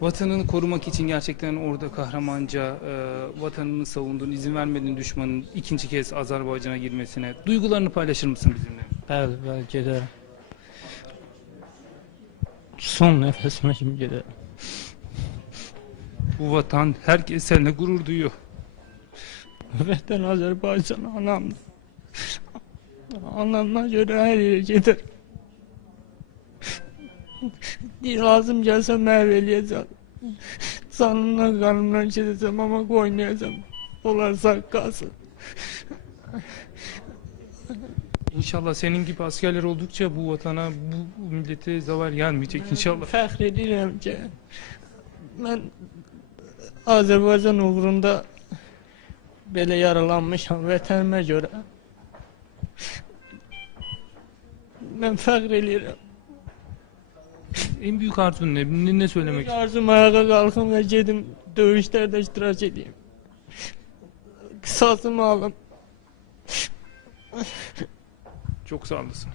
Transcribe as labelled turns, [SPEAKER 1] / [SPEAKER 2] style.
[SPEAKER 1] Vatanını korumak için gerçekten orada kahramanca e, vatanını savundun, izin vermedin düşmanın ikinci kez Azerbaycan'a girmesine. Duygularını paylaşır mısın bizimle?
[SPEAKER 2] Bəli, bəli, gedərəm. Son nəfəsimə kimi gedərəm.
[SPEAKER 1] Bu vatan herkes seninle gurur duyuyor.
[SPEAKER 2] Vətən Azərbaycan anamdır. Anamla görə hər yerə gedər. Lazım eləyəcəm. Canımdan, qanımdan gedəcəm, amma qoymayacam. Onlar sağ qalsın.
[SPEAKER 1] İnşallah senin gibi askerler oldukça bu vatana, bu millete zavar gelmeyecek inşallah.
[SPEAKER 2] Fəxr edirəm ki, mən Azərbaycan uğrunda belə yaralanmışam vətənimə görə. Mən fəxr edirəm.
[SPEAKER 1] En büyük arzun ne? Ne, ne söylemek istiyorsun?
[SPEAKER 2] Arzum ayağa gedim döyüşlərdə iştirak edeyim. Qisasımı alım.
[SPEAKER 1] Çok sağ olasın.